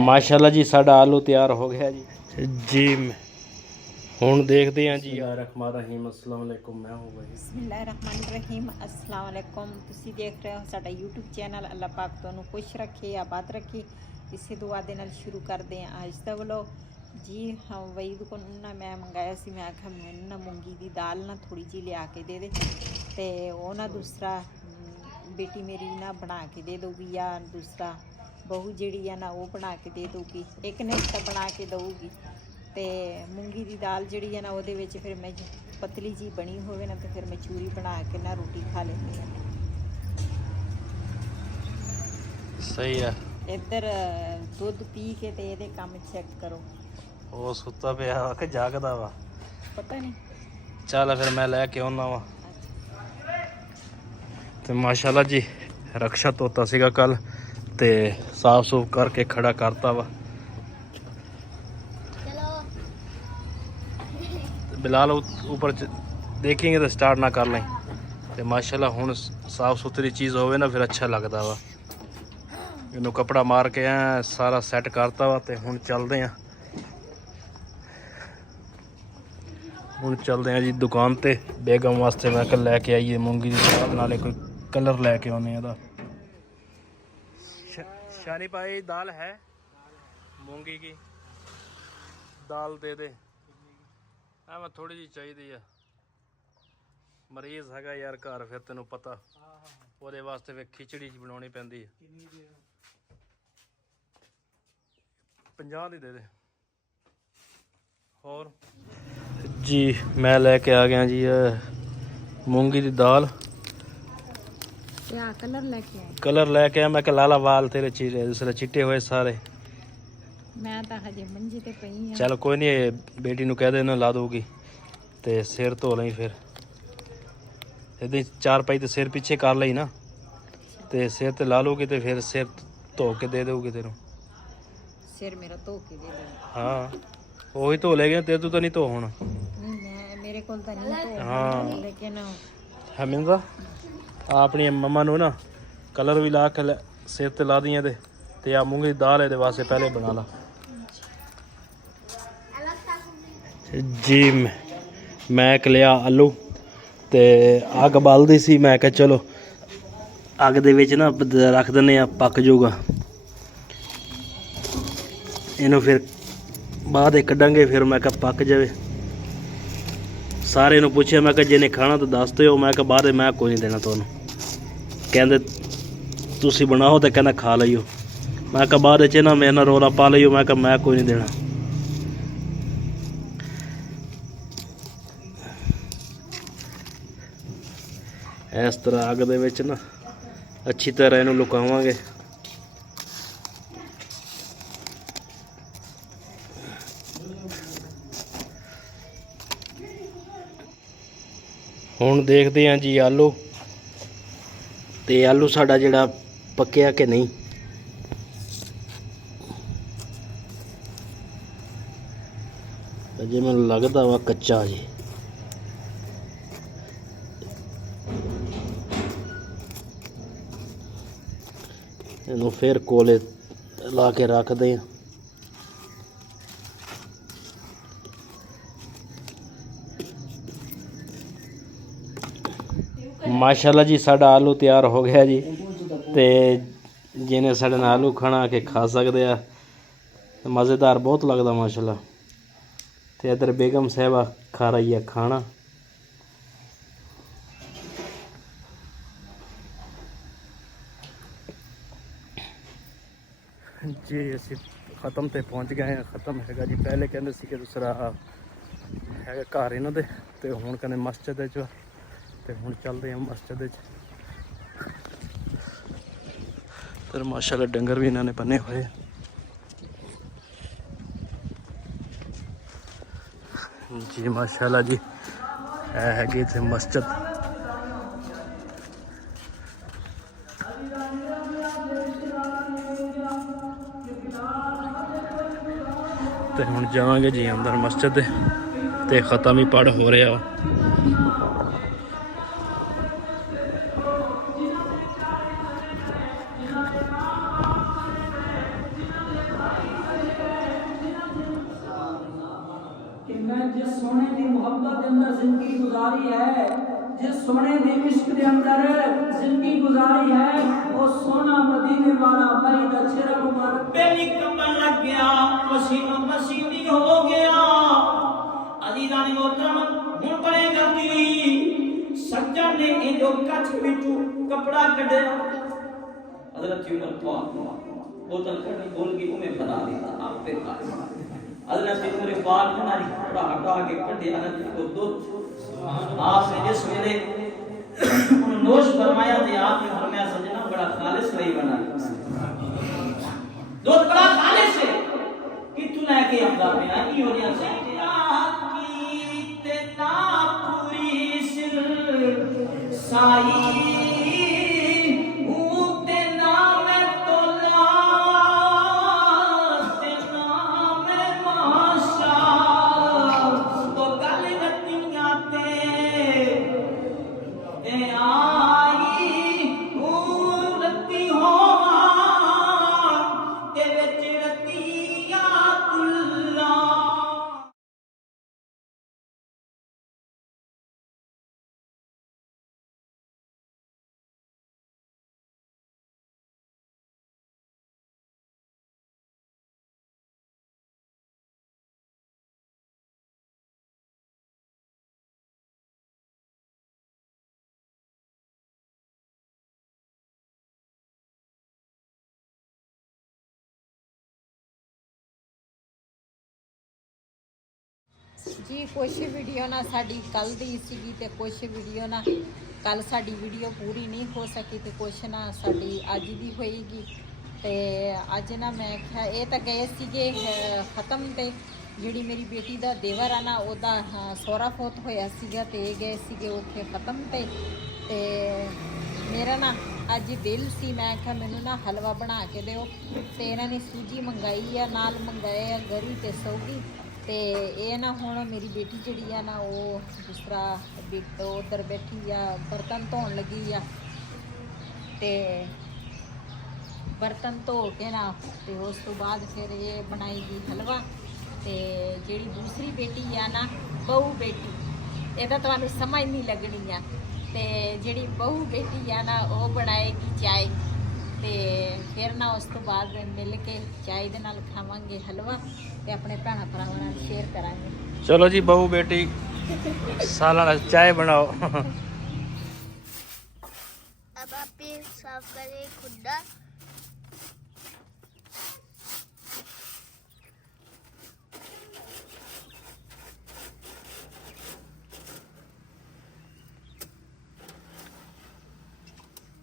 माशाल्लाह जी साडा आलू तैयार हो गया जी हुण देखते हैं जी। बिस्मिल्लाहिर्रहमानिर्रहीम अस्सलाम वालेकुम। मैं हूं भाई बिस्मिल्लाहिर्रहमानिर्रहीम अस्सलाम वालेकुम। तुसी देख रहे हो साडा यूट्यूब चैनल। अल्लाह पाक तुहानू खुश रखे, आबाद रखे। इसे दुआ दे नाल शुरू करते हैं अज दा व्लॉग जी। हाँ वईद को ना मैं मंगाया सी, मैं आखा मैनू ना मूंगी दी दाल ना थोड़ी जी लिया के दे दे, ते वो ना दूसरा बेटी मेरी ना बना के दे दूगी, या दूसरा बहू जी है ना वो बना के दे दूगी, एक ने तो बना के दूगी। तो मूंगी दी दाल जी है ना वो फिर मैं पतली जी बनी होवे ना, तो फिर मैं चूरी बना के ना रोटी खा लेनी है। सही है। इधर दुध पी के ते ये काम चेक करो। वो सुता पे कि जागदा वा पता नहीं। चल फिर मैं लैके आना वा। तो माशाल्लाह जी रक्षा तोता सीगा कल, ते साफ सूफ करके खड़ा करता वा। बिलाल ऊपर देखेंगे तो स्टार्ट ना कर लें। तो माशाल्लाह हुण साफ सुथरी चीज़ होवे ना फिर अच्छा लगता वा। इनू कपड़ा मार के सारा सैट करता वा। तो हुण चलते हैं, हुण चलते हैं जी दुकान ते। बेगम वास्ते मैं कल लैके आईए मूंगी दी दाल, नाले कोई कलर लैके आने एदा। शानी भाई दाल है, मूंगी की दाल दे दे। मैं थोड़ी जी चाहिए है, मरीज हैगा यार घर, फिर तेनों पता ਉਹਦੇ वास्ते फिर खिचड़ी बनानी पैंदी है। 50 ਦੀ दे दे। और जी मैं लैके आ गया जी मूंगी दी दाल। कलर लैके आया मैं कि लाला वाल तेरे चिट्टे हुए सारे। मैं तो हजे मंजी ते पई हां। चल कोई नहीं, बेटी नू कह दे ना ला दूगी। ते सिर धो लई फिर इदां चार पाई तो सिर पीछे कर लई ना, ते सिर ते ला लूगी, तो फिर सिर धो के दे दूगी तेनों। सिर मेरा धो के दे दे। हाँ वही धो ले गए, तेरे तो नहीं धो होना। नहीं मैं मेरे को तो नहीं धो, हाँ लेकिन है मिंदा अपनी मम्मा नू ना कलर भी ला के सिर ते ला दियां। ते आ मूंगी दी दाल है वास्ते पहले बना ला जी। मैं एक लिया आलू, ते अग बालदी सी, मैं कहा चलो अग दे विच ना रख दिंदे आ, पक जाऊगा। इनू फिर बाद कड्डांगे, फिर मैं कहा पक जाए। सारे नू पूछया मैं कहा जिन्हें खाना तो दस दो, मैं कहा बाद मैं कोई नहीं देना तुहानू, कहंदे तुसी बनाओ, तो कहना खा लियो। मैं कहा बाद च ना मेरे नाल रौला पा लियो, मैं कहा मैं कोई नहीं देना। इस तरह अग दे विच ना अच्छी तरह इनू लुकावांगे। हुण देखते हैं जी आलू, ते आलू साडा जिहड़ा पक्या कि नहीं। अजे मैनूं लगदा वा कच्चा जी। इनू फिर कोले ला के रख दें। माशाल्लाह जी साडा आलू तैयार हो गया जी। ते जिन्हें साडे नाल आलू खाना के खा सकते हैं, मज़ेदार बहुत लगता माशाल्लाह। ते इधर बेगम साहिबा खा रही है खाना। जी असी ख़त्म ते पहुँच गए हैं। ख़त्म हैगा जी, पहले कहते सी कि दूसरा है घर इन्हों दे, ते हुण कहते मस्जिद च, ते हुण चलते हैं मस्जिद च। फिर माशाल्लाह डंगर भी इन्होंने बने हुए। जी माशाल्लाह जी हैगी इत्थे मस्जिद। तो हुण जावांगे जी अंदर मस्जिद दे, ते ख़त्म ही पढ़ हो रहा। ਮੁਹੱਬਤ ਦੇ ਅੰਦਰ ਜ਼ਿੰਦਗੀ ਗੁਜ਼ਾਰੀ ਹੈ, ਜਿਸ ਸੋਹਣੇ ਦੇ ਇਸ਼ਕ ਦੇ ਅੰਦਰ ਜ਼ਿੰਦਗੀ ਗੁਜ਼ਾਰੀ ਹੈ, ਉਹ ਸੋਹਣਾ ਮਦੀਨੇ ਵਾਲਾ ਬਾਈ ਦਾ ਚਿਹਰਾ ਮੁਬਾਰਕ ਬੇਲੀ ਕੰਬਣ ਲੱਗ ਗਿਆ, ਪਸੀਨੋ ਪਸੀਨੀ ਹੋ ਗਿਆ। ਅਜ਼ੀਜ਼ਾਂ ਦੀ मोहतरम ਹੁਣ ਬਣੇਗਾ ਕੀ? ਸੱਜਣ ਨੇ ਇਹ ਜੋ ਕੱਚ ਵਿੱਚੋਂ कपड़ा कटे हज़रत उमर बोतल कटी बोल के उन्हें बना दिया आप पे खा। हज़रत उमर पाक ने नारी कपड़ा हटा के कटे अनंत को दूध आपने जिस वेले नोश फरमाया थे आपने फरमाया सजना बड़ा खालिस नहीं बना दूध बड़ा खालिस है कि तू लेके आंदा पे आई हो गया से की ते ना पूरी सिर साई ਜੀ ਕੁਛ ਵੀਡੀਓ ਨਾ ਸਾਡੀ ਕੱਲ ਦੀ ਸੀਗੀ ਤੇ ਕੁਛ ਵੀਡੀਓ ਨਾ ਕੱਲ ਸਾਡੀ ਵੀਡੀਓ ਪੂਰੀ ਨਹੀਂ ਹੋ ਸਕੀ ਤੇ ਕੁਛ ਨਾ ਸਾਡੀ ਅੱਜ ਦੀ ਹੋਏਗੀ। ਤੇ ਅੱਜ ਨਾ ਮੈਂ ਕਿਹਾ ਇਹ ਤਾਂ ਗਏ ਸੀਗੇ ਖਤਮ ਤੇ ਜਿਹੜੀ ਮੇਰੀ ਬੇਟੀ ਦਾ ਦੇਵਰ ਆ ਨਾ ਉਹਦਾ ਸਹੁਰਾ ਫੌਤ ਹੋਇਆ ਸੀਗਾ ਤੇ ਇਹ ਗਏ ਸੀਗੇ ਉੱਥੇ ਖਤਮ ਤੇ ਮੇਰਾ ਨਾ ਅੱਜ ਦਿਲ ਸੀ ਮੈਂ ਕਿਹਾ ਮੈਨੂੰ ਨਾ ਹਲਵਾ ਬਣਾ ਕੇ ਦਿਓ ਤੇ ਇਹਨਾਂ ਨੇ ਸੂਜੀ ਮੰਗਾਈ ਆ ਨਾਲ ਮੰਗਾਏ ਆ ਗਰੀ ਤੇ ਸੌਗੀ ਤੇ ਇਹ ਨਾ ਹੁਣ ਮੇਰੀ ਬੇਟੀ ਜਿਹੜੀ ਆ ਨਾ ਉਹ ਦੂਸਰਾ ਉੱਧਰ ਬੈਠੀ ਆ ਬਰਤਨ ਧੋਣ ਲੱਗੀ ਆ ਤੇ ਬਰਤਨ ਧੋ ਕੇ ਨਾ ਤੇ ਉਸ ਤੋਂ ਬਾਅਦ ਫਿਰ ਇਹ ਬਣਾਏਗੀ ਹਲਵਾ ਤੇ ਜਿਹੜੀ ਦੂਸਰੀ ਬੇਟੀ ਆ ਨਾ ਬਹੂ ਬੇਟੀ ਇਹਦਾ ਤੁਹਾਨੂੰ ਸਮਝ ਨਹੀਂ ਲੱਗਣੀ ਆ ਤੇ ਜਿਹੜੀ ਬਹੂ ਬੇਟੀ ਆ ਨਾ ਉਹ ਬਣਾਏਗੀ ਚਾय ਤੇ ਫਿਰ ਨਾ ਉਸ ਤੋਂ ਬਾਅਦ ਮਿਲ ਕੇ ਚਾय ਦੇ ਨਾਲ ਖਾਵਾਂਗੇ ਹਲਵਾ ਤੇ ਆਪਣੇ ਭੈਣਾਂ ਭਰਾਵਾਂ ਨਾਲ ਸ਼ੇਅਰ ਕਰਾਂਗੇ। ਚਲੋ ਜੀ ਬਹੂ ਬੇਟੀ सालाना चाय बनाओ। अब आप ये साफ करें खुदा।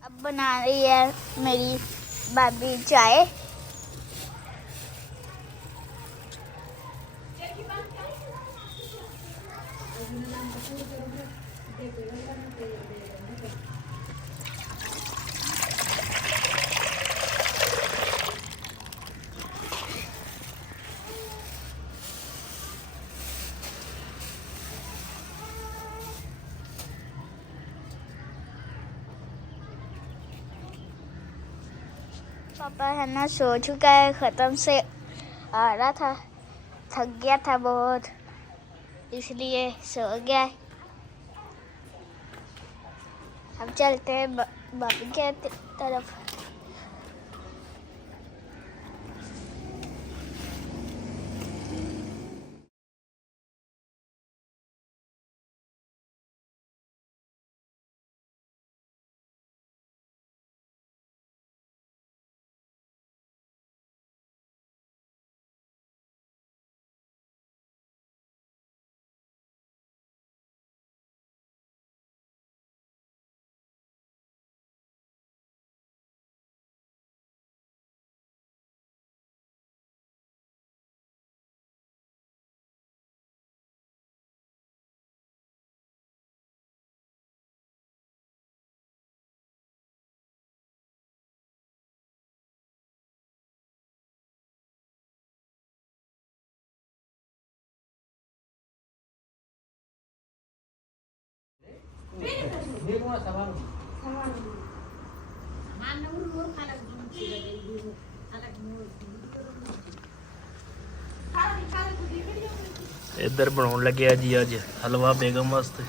अब बना रही है मेरी भाभी चाय। पापा है ना सो चुका है, ख़त्म से आ रहा था, थक गया था बहुत इसलिए सो गया है। अब चलते हैं भाभी के तरफ। ਇੱਧਰ ਬਣਾਉਣ ਲੱਗਿਆ ਜੀ ਅੱਜ ਹਲਵਾ ਬੇਗਮ ਵਾਸਤੇ।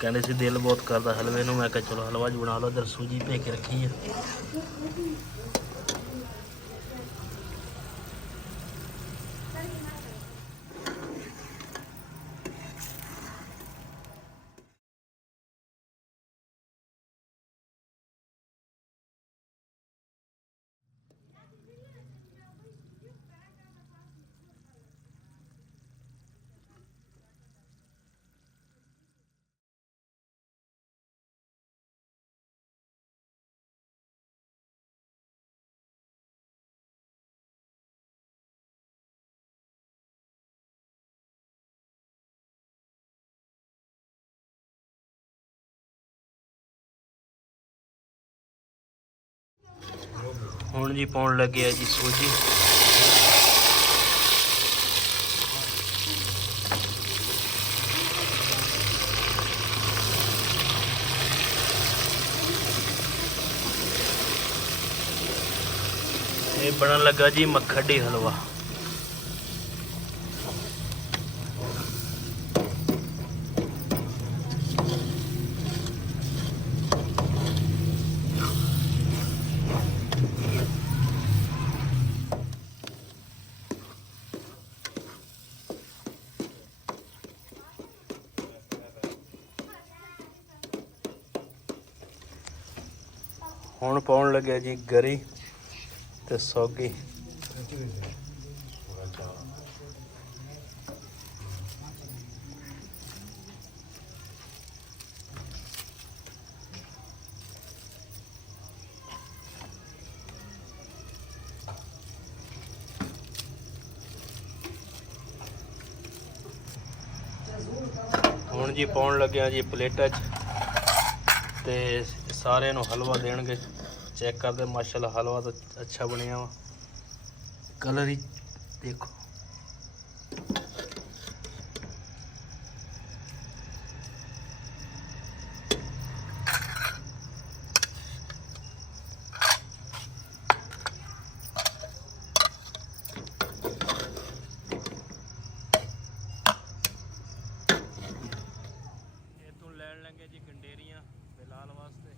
ਕਹਿੰਦੇ ਸੀ ਦਿਲ ਬਹੁਤ ਕਰਦਾ ਹਲਵੇ ਨੂੰ, ਮੈਂ ਕਿਹਾ ਚਲੋ ਹਲਵਾ ਜੀ ਬਣਾ ਲਓ। ਇੱਧਰ ਸੂਜੀ ਭੇ ਕੇ ਰੱਖੀ ਹੈ। ਹੁਣ ਜੀ ਪਾਉਣ ਲੱਗੇ ਆ ਜੀ ਸੂਜੀ। ਇਹ ਬਣਨ ਲੱਗਾ ਜੀ ਮੱਖਣੀ ਹਲਵਾ। ਹੁਣ ਪਾਉਣ ਲੱਗਿਆ ਜੀ ਗਰੀ ਤੇ ਸੌਗੀ। ਹੁਣ ਜੀ ਪਾਉਣ ਲੱਗਿਆ ਜੀ ਪਲੇਟਾਂ 'ਚ ਤੇ ਸਾਰਿਆਂ ਨੂੰ ਹਲਵਾ ਦੇਣਗੇ। ਚੈੱਕ ਕਰਦੇ ਮਾਸ਼ਾਅੱਲਾ ਹਲਵਾ ਤਾਂ ਅੱਛਾ ਬਣਿਆ ਵਾ। ਕਲਰ ਹੀ ਦੇਖੋ। ਇਹ ਤੋਂ ਲੈਣ ਲੱਗੇ ਜੀ ਗੰਡੇਰੀਆਂ ਬਿਲਾਲ ਵਾਸਤੇ।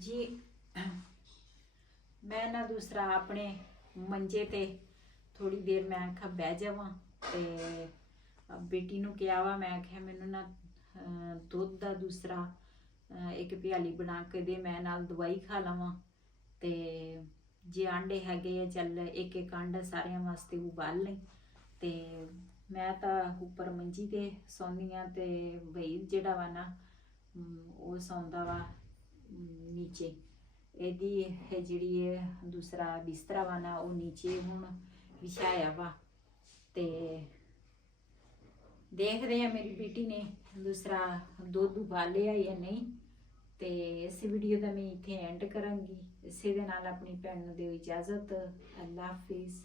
ਜੀ ਮੈਂ ਨਾ ਦੂਸਰਾ ਆਪਣੇ ਮੰਜੇ ਤੇ ਥੋੜੀ ਦੇਰ ਮੈਂ ਆਖਿਆ ਬਹਿ ਜਾਵਾਂ ਤੇ ਬੇਟੀ ਨੂੰ ਕਿਹਾ ਵਾ, ਮੈਂ ਆਖਿਆ ਮੈਨੂੰ ਨਾ ਦੁੱਧ ਦਾ ਦੂਸਰਾ ਇੱਕ ਪਿਆਲੀ ਬਣਾ ਕੇ ਦੇ, ਮੈਂ ਨਾਲ ਦਵਾਈ ਖਾ ਲਵਾਂ। ਤੇ ਜੇ ਆਂਡੇ ਹੈਗੇ ਆ ਚੱਲ ਇੱਕ ਇੱਕ ਆਂਡਾ ਸਾਰਿਆਂ ਵਾਸਤੇ ਉਬਾਲ ਲਈ। ਤੇ ਮੈਂ ਤਾਂ ਉੱਪਰ ਮੰਜੀ ਤੇ ਸੌਂਦੀ ਹਾਂ ਤੇ ਵਹੀਦ ਜਿਹੜਾ ਵਾ ਨਾ ਉਹ ਸੌਂਦਾ ਵਾ ਨੀਚੇ। ਇਹਦੀ ਜਿਹੜੀ ਹੈ ਦੂਸਰਾ ਬਿਸਤਰਾ ਵਾ ਨਾ ਉਹ ਨੀਚੇ ਹੁਣ ਵਿਛਾਇਆ ਵਾ। ਤੇ ਦੇਖਦੇ ਆ ਮੇਰੀ ਬੇਟੀ ਨੇ ਦੂਸਰਾ ਦੁੱਧ ਉਬਾਲਿਆ ਜਾਂ ਨਹੀਂ। ਤੇ ਇਸ ਵੀਡੀਓ ਦਾ ਮੈਂ ਇੱਥੇ ਐਂਡ ਕਰਾਂਗੀ। ਇਸੇ ਦੇ ਨਾਲ ਆਪਣੀ ਭੈਣ ਨੂੰ ਦਿਓ ਇਜਾਜ਼ਤ। ਅੱਲਾ ਹਾਫਿਜ਼।